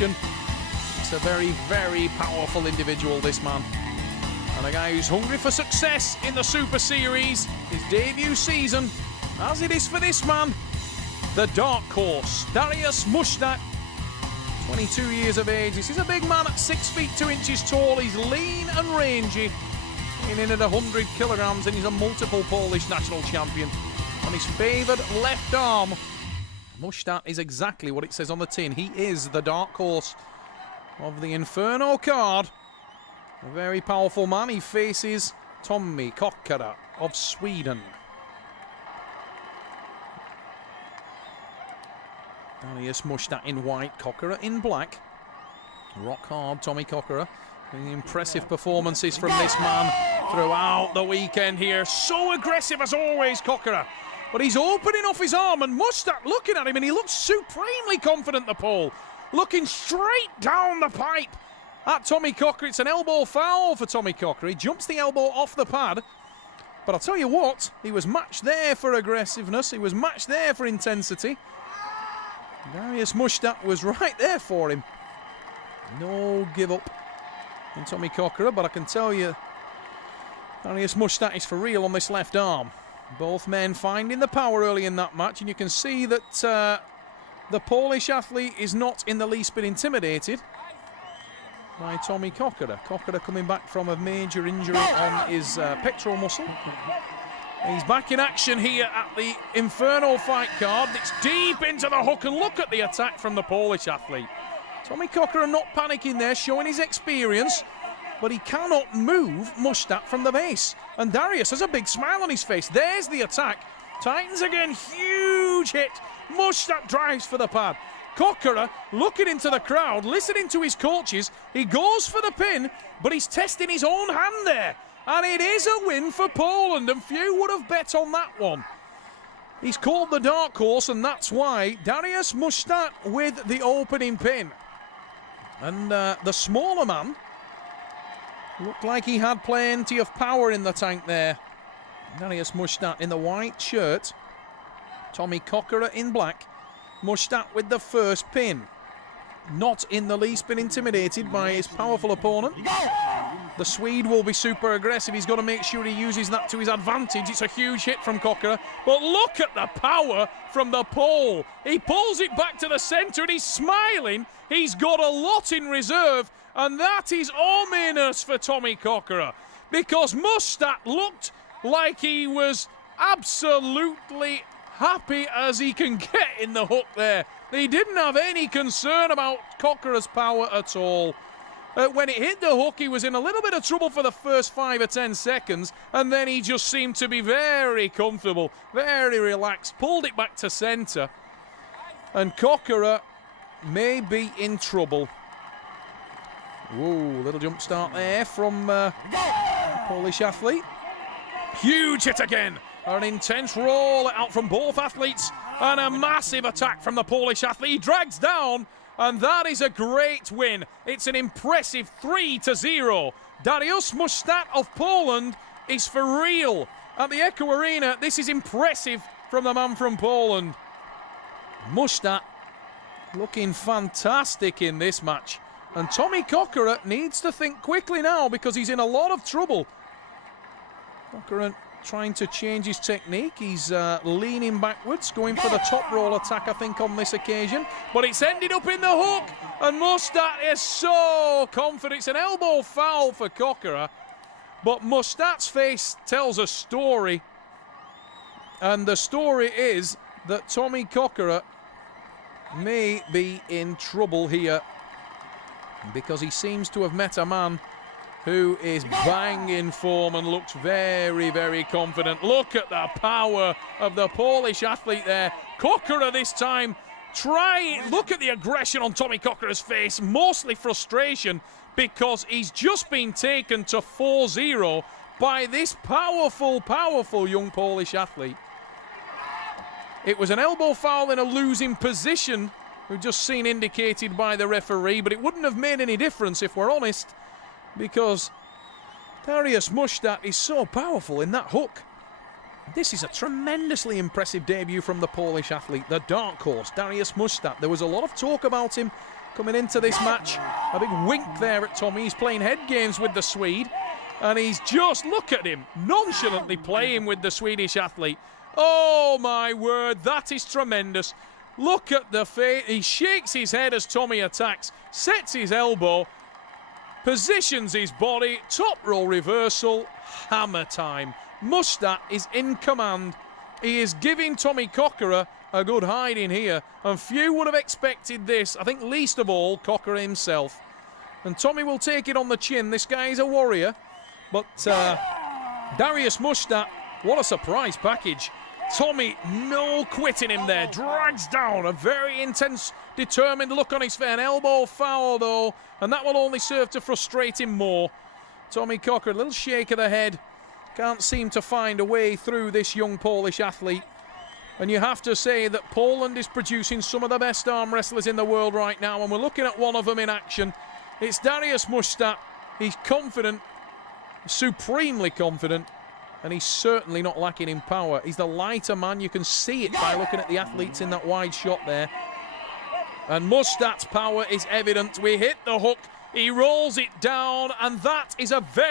submission. It's a very, very powerful individual, this man. And a guy who's hungry for success in the Super Series, his debut season, as it is for this man, the dark horse, Dariusz Muszczak, 22 years of age. This is a big man at 6 feet 2 inches tall. He's lean and rangy, in at 100 kilograms, and he's a multiple Polish national champion. On his favoured left arm, Muszczak is exactly what it says on the tin. He is the dark horse of the Inferno card. A very powerful man. He faces Tommy Kokarre of Sweden. Dariusz Muszczak in white, Kokarre in black. Rock hard, Tommy Kokarre. Impressive performances from this man throughout the weekend here. So aggressive as always, Kokarre. But he's opening off his arm, and Muszczak looking at him, and he looks supremely confident, the Pole. Looking straight down the pipe at Tommy Kokarre. It's an elbow foul for Tommy Kokarre. He jumps the elbow off the pad. But I'll tell you what, he was matched there for aggressiveness. He was matched there for intensity. Dariusz Muszczak was right there for him. No give up in Tommy Kokarre, but I can tell you, Dariusz Muszczak is for real on this left arm. Both men finding the power early in that match, and you can see that the Polish athlete is not in the least bit intimidated by Tommy Kokarre. Kokarre coming back from a major injury on his pectoral muscle. He's back in action here at the Inferno fight card. It's deep into the hook, and look at the attack from the Polish athlete. Tommy Kokarre not panicking there, showing his experience, but he cannot move Muszczak from the base. And Dariusz has a big smile on his face. There's the attack. Tightens again, huge hit. Muszczak drives for the pad. Kokarre looking into the crowd, listening to his coaches. He goes for the pin, but he's testing his own hand there. And it is a win for Poland, and few would have bet on that one. He's called the dark horse, and that's why Dariusz Muszczak with the opening pin. And the smaller man looked like he had plenty of power in the tank there. Dariusz Muszczak in the white shirt. Tommy Kokarre in black. Muszczak with the first pin. Not in the least been intimidated by his powerful opponent. The Swede will be super aggressive. He's got to make sure he uses that to his advantage. It's a huge hit from Kokarre. But look at the power from the Pole. He pulls it back to the centre and he's smiling. He's got a lot in reserve. And that is ominous for Tommy Kokarre. Because Muszczak looked like he was absolutely happy as he can get in the hook there. He didn't have any concern about Kokarre's power at all. When it hit the hook, he was in a little bit of trouble for the first 5 or 10 seconds, and then he just seemed to be very comfortable, very relaxed, pulled it back to centre. And Kokarre may be in trouble. Whoa, little jump start there from the Polish athlete. Huge hit again. An intense roll out from both athletes, and a massive attack from the Polish athlete. He drags down, and that is a great win. It's an impressive 3-0. Dariusz Muszczak of Poland is for real. At the Echo Arena, this is impressive from the man from Poland. Muszczak looking fantastic in this match. And Tommy Kokarre needs to think quickly now because he's in a lot of trouble. Kokarre trying to change his technique. He's leaning backwards, going for the top roll attack, I think, on this occasion. But it's ended up in the hook, and Muszczak is so confident. It's an elbow foul for Kokarre. But Muszczak's face tells a story. And the story is that Tommy Kokarre may be in trouble here because he seems to have met a man who is banging form and looks very, very confident. Look at the power of the Polish athlete there. Kokarre this time, look at the aggression on Tommy Kokarre's face, mostly frustration because he's just been taken to 4-0 by this powerful, powerful young Polish athlete. It was an elbow foul in a losing position, we've just seen indicated by the referee, but it wouldn't have made any difference if we're honest, because Dariusz Muszczak is so powerful in that hook. This is a tremendously impressive debut from the Polish athlete, the dark horse, Dariusz Muszczak. There was a lot of talk about him coming into this match. A big wink there at Tommy. He's playing head games with the Swede. And he's just, look at him, nonchalantly playing with the Swedish athlete. Oh my word, that is tremendous. Look at the face. He shakes his head as Tommy attacks, sets his elbow, positions his body, top roll reversal, hammer time. Muszczak is in command. He is giving Tommy Kokarre a good hiding here, and few would have expected this. I think least of all Kokarre himself. And Tommy will take it on the chin. This guy is a warrior. But Dariusz Muszczak, what a surprise package. Tommy, no quitting him there, drags down, a very intense, determined look on his face. An elbow foul though, and that will only serve to frustrate him more. Tommy Kokarre, a little shake of the head, can't seem to find a way through this young Polish athlete. And you have to say that Poland is producing some of the best arm wrestlers in the world right now, and we're looking at one of them in action. It's Dariusz Muszczak. He's confident, supremely confident, and he's certainly not lacking in power. He's the lighter man. You can see it by looking at the athletes in that wide shot there. And Muszczak's power is evident. We hit the hook. He rolls it down, and that is a very